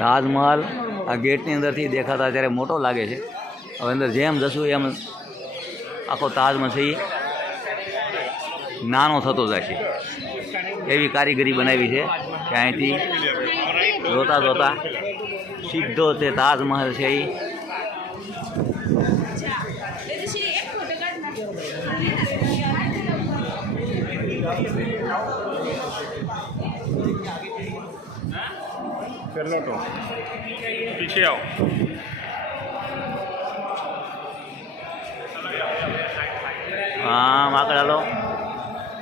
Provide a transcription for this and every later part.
તાજમહલ આ ગેટની અંદરથી દેખાતા ત્યારે મોટો લાગે છે. હવે અંદર જેમ જશું એમ આખો તાજમહલ છે એ નાનો થતો જાય છે. એવી કારીગરી બનાવી છે કે અહીંથી જોતા જોતા સીધો તે તાજમહલ છે એ पीछे आओ. આમ આગળ હાલો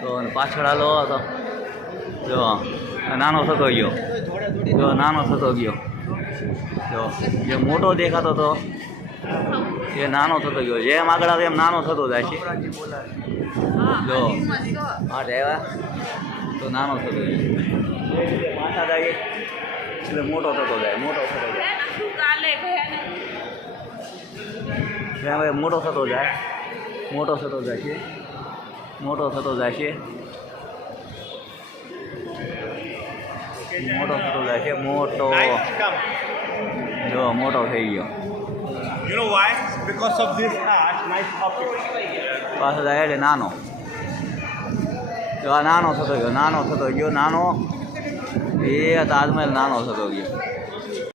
તો પાછળ હાલો તો જો નાનો થતો ગયો. જો નાનો થતો ગયો. જો જે મોટો દેખાતો હતો એ નાનો થતો ગયો. જેમ આગળ આવે એમ નાનો થતો જાય છે. જો હા આવ્યા તો નાનો થતો ગયો. પાછા જાય એટલે મોટો થતો જાય. મોટો થતો જાય. હવે મોટો થતો જાય. મોટો થતો જાય છે. મોટો થતો જાય છે. મોટો થતો જાય છે. મોટો જો મોટો થઈ ગયો. You know why? Because of this arch, nice optics. પાછો જાય એટલે નાનો. જો આ નાનો થતો ગયો. નાનો થતો ગયો. નાનો એ તાજમહેલ નાનો થતો ગયો.